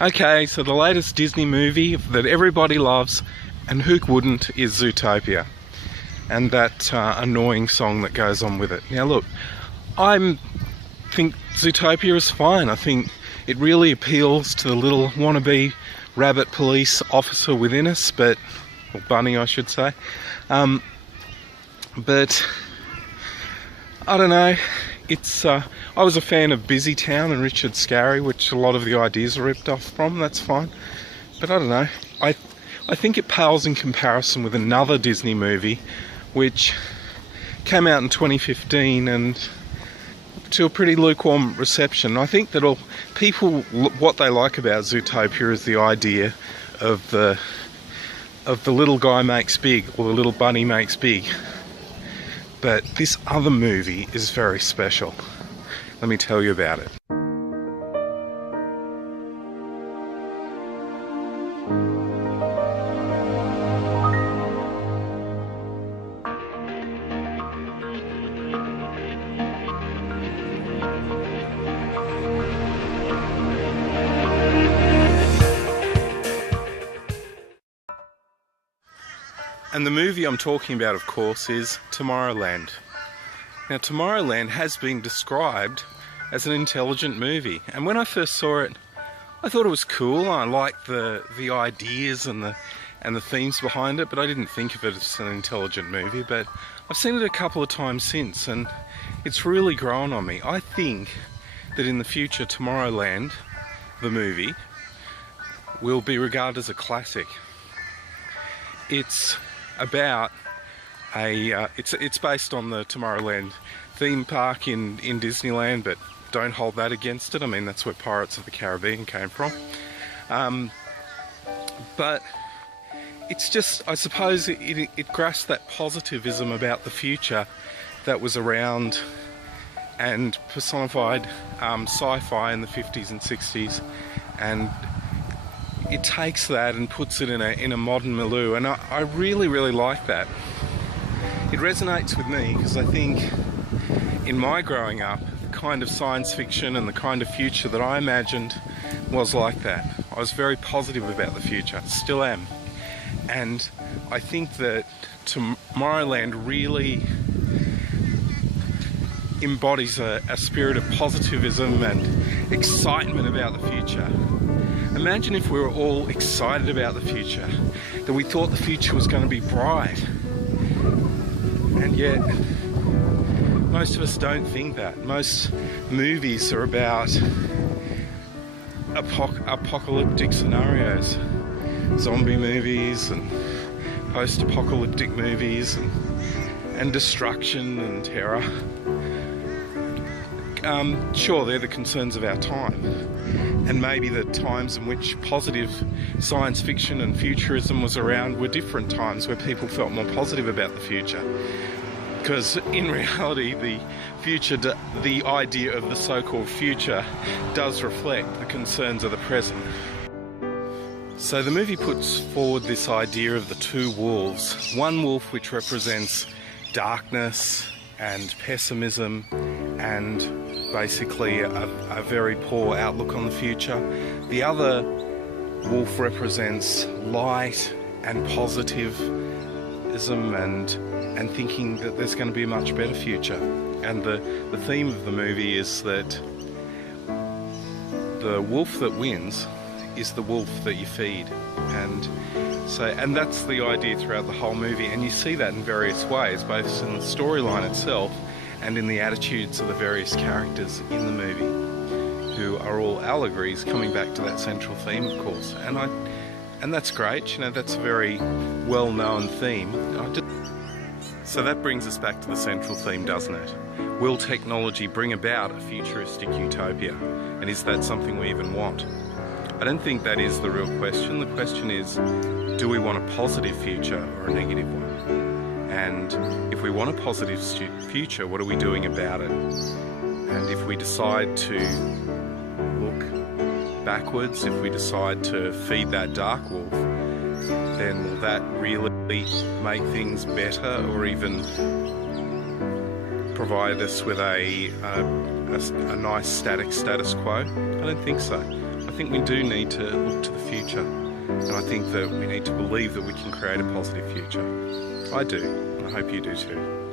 Okay, so the latest Disney movie that everybody loves, and who wouldn't, is Zootopia. And that annoying song that goes on with it. Now look, I think Zootopia is fine. I think it really appeals to the little wannabe rabbit police officer within us, or bunny I should say. But I don't know, I was a fan of Busy Town and Richard Scarry, which a lot of the ideas are ripped off from. That's fine, but I don't know, I think it pales in comparison with another Disney movie which came out in 2015 and to a pretty lukewarm reception. I think that what they like about Zootopia is the idea of the little guy makes big, or the little bunny makes big. But this other movie is very special. Let me tell you about it. And the movie I'm talking about, of course, is Tomorrowland. Now, Tomorrowland has been described as an intelligent movie, and when I first saw it, I thought it was cool. I liked the ideas and the themes behind it, but I didn't think of it as an intelligent movie. But I've seen it a couple of times since, and it's really grown on me. I think that in the future, Tomorrowland, the movie, will be regarded as a classic. It's about it's based on the Tomorrowland theme park in Disneyland, but don't hold that against it. I mean, that's where Pirates of the Caribbean came from. But it's just, I suppose it grasped that positivism about the future that was around and personified sci-fi in the 50s and 60s, and it takes that and puts it in a modern milieu, and I really, really like that. It resonates with me because I think in my growing up, the kind of science fiction and the kind of future that I imagined was like that. I was very positive about the future, still am. And I think that Tomorrowland really embodies a spirit of positivism and excitement about the future. Imagine if we were all excited about the future, that we thought the future was going to be bright. And yet, most of us don't think that. Most movies are about apocalyptic scenarios. Zombie movies and post-apocalyptic movies and destruction and terror. Sure, they're the concerns of our time, and maybe the times in which positive science fiction and futurism was around were different times where people felt more positive about the future, because in reality the idea of the so-called future does reflect the concerns of the present. So the movie puts forward this idea of the two wolves. One wolf which represents darkness and pessimism and basically a very poor outlook on the future. The other wolf represents light and positivism and thinking that there's going to be a much better future. And the theme of the movie is that the wolf that wins is the wolf that you feed. And that's the idea throughout the whole movie, and you see that in various ways, both in the storyline itself and in the attitudes of the various characters in the movie, who are all allegories coming back to that central theme, of course. And that's great, you know, that's a very well-known theme. So that brings us back to the central theme, doesn't it? Will technology bring about a futuristic utopia? And is that something we even want? I don't think that is the real question. The question is, do we want a positive future or a negative one? And if we want a positive future, what are we doing about it? And if we decide to look backwards, if we decide to feed that dark wolf, then will that really make things better or even provide us with a nice status quo? I don't think so. I think we do need to look to the future, and I think that we need to believe that we can create a positive future. I do, and I hope you do too.